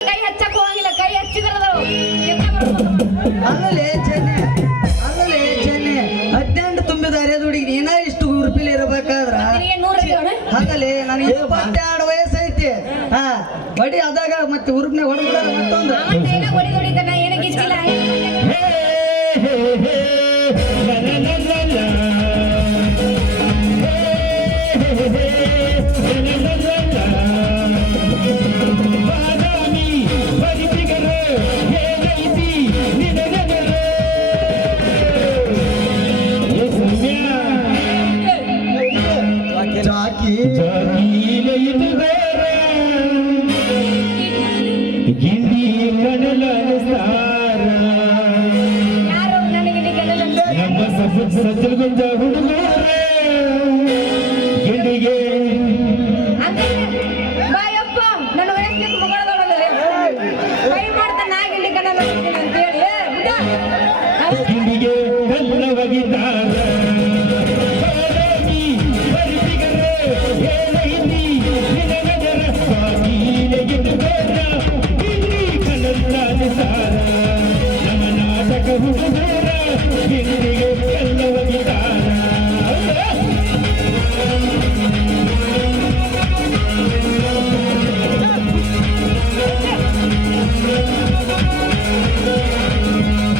ಕೈ ಹಚ್ಚಕ್ ಹೋಗಂಗಿಲ್ಲ, ಕೈ ಹಚ್ಚಿದ್ರದು ಅಲ್ಲಲೇ ಚೆನ್ನೆ 18 ತುಂಬಿದ ಅರೆದ ಹುಡುಗಿ ನೀನ ಇಷ್ಟು ಉರುಪಿಲಿ ಇರಬೇಕಾದ್ರ ಹಾಗಲೇ ನನಗೆ 22 ವಯಸ್ಸೈತಿ. ಹಾ ಬಡಿ ಅದಾಗ ಮತ್ತೆ ಉರುಪ್ನೆ ಹೊಡೆದ ಮತ್ತೊಂದು ಗಿಂಡಿ ಕಡಲನುಸ್ತಾರ ನಮ್ಮ ಸಜ್ಜಲ್ಗುಂಜ ಹುಡುಗರೇ ಗಿಂಡಿಗೆ ಗಿಂಡಿಗೆ ಕಲ್ಲ ಒಗಿತಾರ ನಮ್ಮ ನಾಟಕ ಹುಡುಗರ ಗಿಂಡಿಗೆ ಕಲ್ಲವ